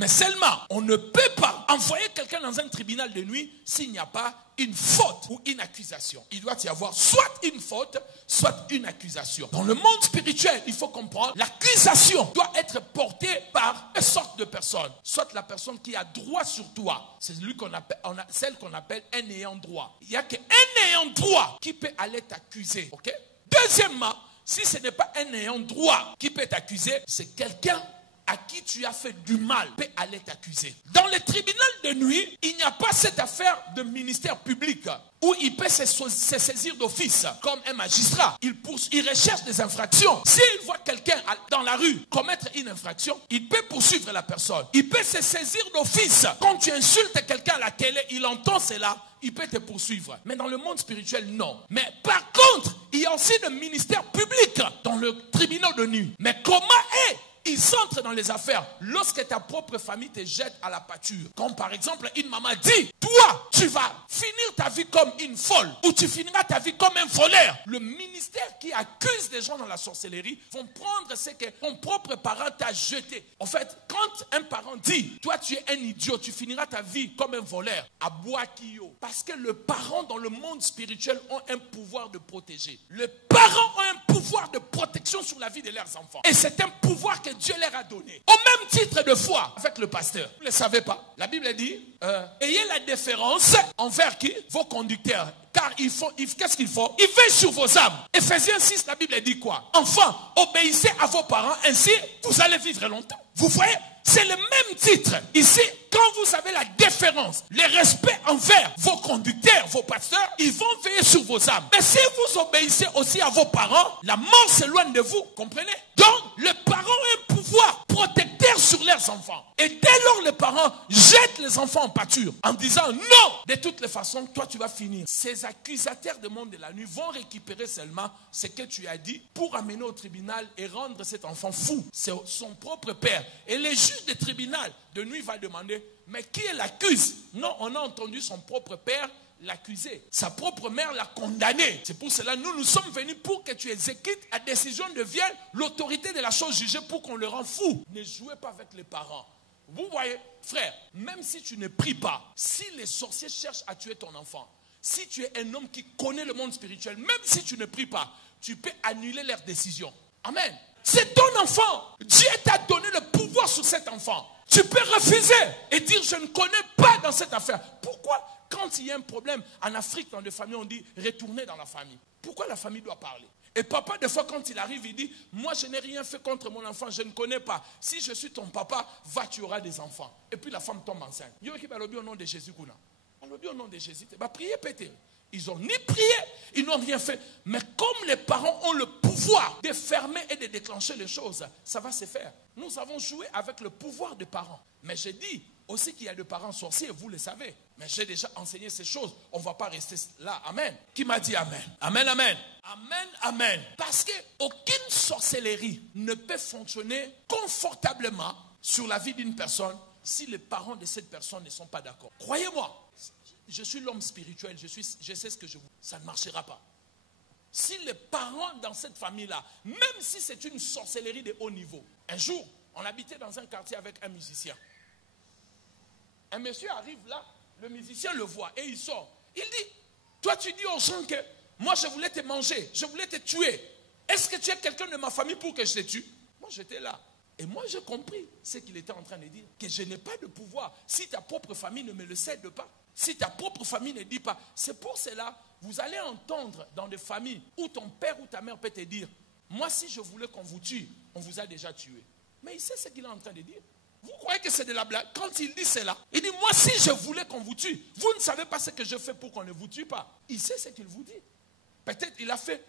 Mais seulement, on ne peut pas envoyer quelqu'un dans un tribunal de nuit s'il n'y a pas une faute ou une accusation. Il doit y avoir soit une faute, soit une accusation. Dans le monde spirituel, il faut comprendre, l'accusation doit être portée par une sorte de personne. Soit la personne qui a droit sur toi. C'est celle qu'on appelle un ayant droit. Il n'y a qu'un ayant droit qui peut aller t'accuser. Okay? Deuxièmement, si ce n'est pas un ayant droit qui peut t'accuser, c'est quelqu'un à qui tu as fait du mal peut aller t'accuser. Dans les tribunaux de nuit, il n'y a pas cette affaire de ministère public où il peut se saisir d'office comme un magistrat. Il recherche des infractions. S'il voit quelqu'un dans la rue commettre une infraction, il peut poursuivre la personne. Il peut se saisir d'office. Quand tu insultes quelqu'un à la télé, il entend cela, il peut te poursuivre. Mais dans le monde spirituel, non. Mais par contre, il y a aussi le ministère public dans le tribunal de nuit. Mais comment ils entrent dans les affaires lorsque ta propre famille te jette à la pâture. Comme par exemple, une maman dit, toi, tu vas finir ta vie comme une folle ou tu finiras ta vie comme un voleur. Le ministère qui accuse des gens dans la sorcellerie vont prendre ce que ton propre parent t'a jeté. En fait, quand un parent dit, toi, tu es un idiot, tu finiras ta vie comme un voleur, à Boakio. Parce que les parents dans le monde spirituel ont un pouvoir de protéger. Les parents ont un pouvoir de protection sur la vie de leurs enfants. Et c'est un pouvoir que Dieu leur a donné. Au même titre de foi avec le pasteur. Vous ne le savez pas. La Bible dit, ayez la déférence envers qui? Vos conducteurs. Car qu'est-ce qu'ils font? Ils veillent sur vos âmes. Ephésiens 6, la Bible dit quoi? Enfants, obéissez à vos parents, ainsi vous allez vivre longtemps. Vous voyez? C'est le même titre. Ici, quand vous avez la déférence, le respect envers vos conducteurs, vos pasteurs, ils vont veiller sur vos âmes. Mais si vous obéissez aussi à vos parents, la mort s'éloigne de vous. Comprenez? Donc, les parents ont un pouvoir protecteur sur leurs enfants. Et dès lors, les parents jettent les enfants en pâture en disant non. De toutes les façons, toi, tu vas finir. Ces accusateurs du monde de la nuit vont récupérer seulement ce que tu as dit pour amener au tribunal et rendre cet enfant fou. C'est son propre père. Et les juges du tribunal de nuit va demander, mais qui l'accuse? Non, on a entendu son propre père l'accuser. Sa propre mère l'a condamné. C'est pour cela que nous sommes venus pour que tu exécutes la décision de viol, l'autorité de la chose jugée pour qu'on le rende fou. Ne jouez pas avec les parents. Vous voyez, frère, même si tu ne pries pas, si les sorciers cherchent à tuer ton enfant, si tu es un homme qui connaît le monde spirituel, même si tu ne pries pas, tu peux annuler leurs décisions. Amen. C'est ton enfant. Dieu t'a donné le pouvoir sur cet enfant. Tu peux refuser et dire je ne connais pas dans cette affaire. Pourquoi quand il y a un problème en Afrique dans des familles on dit retournez dans la famille? Pourquoi la famille doit parler? Et papa des fois quand il arrive il dit moi je n'ai rien fait contre mon enfant, je ne connais pas. Si je suis ton papa, va tu auras des enfants. Et puis la femme tombe enceinte. Il y a qui va le dire au nom de Jésus. On le dit au nom de Jésus. Va prier péter. Ils n'ont ni prié, ils n'ont rien fait. Mais comme les parents ont le pouvoir de fermer et de déclencher les choses, ça va se faire. Nous avons joué avec le pouvoir des parents. Mais j'ai dit aussi qu'il y a des parents sorciers, vous le savez. Mais j'ai déjà enseigné ces choses. On ne va pas rester là. Amen. Qui m'a dit amen? Amen, amen. Amen, amen. Parce qu'aucune sorcellerie ne peut fonctionner confortablement sur la vie d'une personne si les parents de cette personne ne sont pas d'accord. Croyez-moi. Je suis l'homme spirituel, je sais ce que je veux. Ça ne marchera pas. Si les parents dans cette famille-là, même si c'est une sorcellerie de haut niveau, un jour, on habitait dans un quartier avec un musicien. Un monsieur arrive là, le musicien le voit et il sort. Il dit, toi tu dis aux gens que moi je voulais te manger, je voulais te tuer. Est-ce que tu es quelqu'un de ma famille pour que je te tue? Moi j'étais là. Et moi j'ai compris ce qu'il était en train de dire. Que je n'ai pas de pouvoir. Si ta propre famille ne me le cède pas. Si ta propre famille ne dit pas, c'est pour cela, vous allez entendre dans des familles où ton père ou ta mère peut te dire, moi si je voulais qu'on vous tue, on vous a déjà tué. Mais il sait ce qu'il est en train de dire. Vous croyez que c'est de la blague? Quand il dit cela, il dit, moi si je voulais qu'on vous tue, vous ne savez pas ce que je fais pour qu'on ne vous tue pas. Il sait ce qu'il vous dit. Peut-être il a fait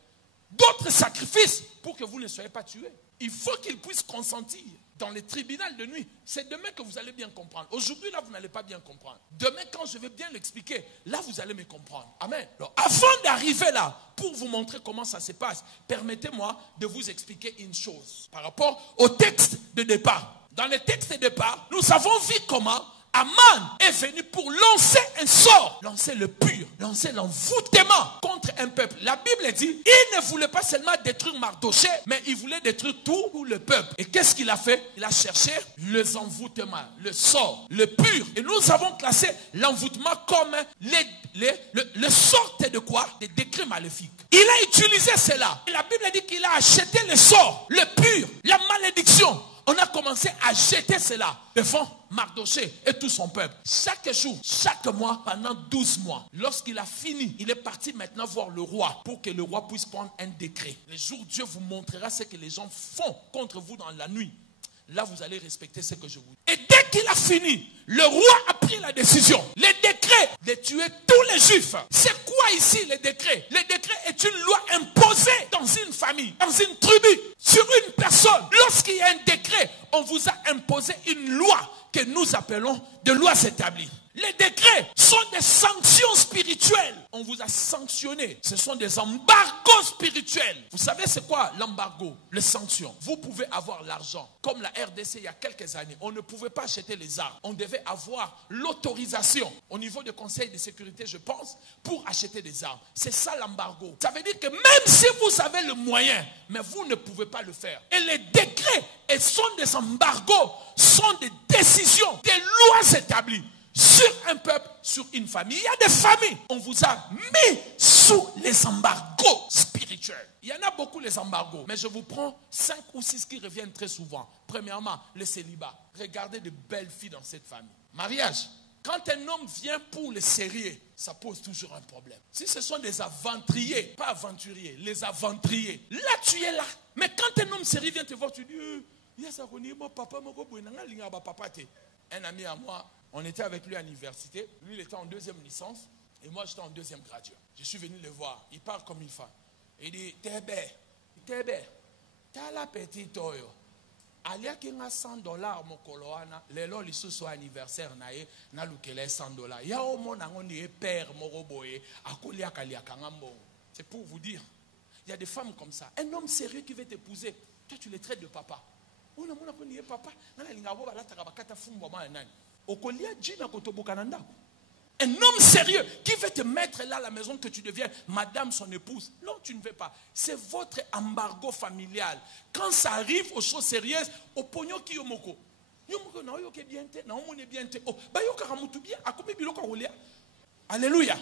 d'autres sacrifices pour que vous ne soyez pas tués. Il faut qu'il puisse consentir. Dans les tribunaux de nuit, c'est demain que vous allez bien comprendre. Aujourd'hui, là, vous n'allez pas bien comprendre. Demain, quand je vais bien l'expliquer, là, vous allez me comprendre. Amen. Alors, avant d'arriver là, pour vous montrer comment ça se passe, permettez-moi de vous expliquer une chose par rapport au texte de départ. Dans le texte de départ, nous avons vu comment Aman est venu pour lancer un sort, lancer le pur, lancer l'envoûtement contre un peuple. La Bible dit, il ne voulait pas seulement détruire Mardochée, mais il voulait détruire tout le peuple. Et qu'est-ce qu'il a fait? Il a cherché les envoûtements, le sort, le pur. Et nous avons classé l'envoûtement comme le sorte de quoi? Des décrets maléfiques. Il a utilisé cela. Et la Bible dit qu'il a acheté le sort, le pur, la malédiction. On a commencé à jeter cela devant Mardochée et tout son peuple. Chaque jour, chaque mois, pendant 12 mois. Lorsqu'il a fini, il est parti maintenant voir le roi pour que le roi puisse prendre un décret. Le jour où Dieu vous montrera ce que les gens font contre vous dans la nuit. Là, vous allez respecter ce que je vous dis. Et dès qu'il a fini, le roi a pris la décision. Le décret de tuer tous les juifs. C'est quoi ici le décret? Le décret est une loi imposée dans une famille, dans une tribu, sur une personne. Lorsqu'il y a un décret, on vous a imposé une loi que nous appelons de lois établies. Les décrets sont des sanctions spirituelles. On vous a sanctionné. Ce sont des embargos spirituels. Vous savez c'est quoi l'embargo? Les sanctions. Vous pouvez avoir l'argent. Comme la RDC il y a quelques années, on ne pouvait pas acheter les armes. On devait avoir l'autorisation au niveau du Conseil de sécurité, je pense, pour acheter des armes. C'est ça l'embargo. Ça veut dire que même si vous avez le moyen, mais vous ne pouvez pas le faire. Et les décrets sont des embargos, sont des décisions, des lois établies. Sur un peuple, sur une famille. Il y a des familles. On vous a mis sous les embargos spirituels. Il y en a beaucoup les embargos. Mais je vous prends 5 ou 6 qui reviennent très souvent. Premièrement, le célibat. Regardez de belles filles dans cette famille. Mariage. Quand un homme vient pour le sérieux, ça pose toujours un problème. Si ce sont des aventuriers, pas aventuriers, les aventuriers. Là, tu es là. Mais quand un homme sérieux vient te voir, tu dis, un ami à moi, on était avec lui à l'université. Lui, il était en 2e licence. Et moi, j'étais en 2e graduat. Je suis venu le voir. Il parle comme une femme. Il dit, Tébé, t'as la petite oyo. Alia qui a $100 mon coloana. Les lois, les sous anniversaire, na lukele $100. Ya au mon angon ni père moroboye. Akulia kalia kangambo. C'est pour vous dire. Il y a des femmes comme ça. Un homme sérieux qui veut t'épouser. Toi, tu les traites de papa. Un homme sérieux qui veut te mettre là à la maison que tu deviens madame son épouse. Non, tu ne veux pas. C'est votre embargo familial. Quand ça arrive aux choses sérieuses, au pognon qui yomoko. Alléluia.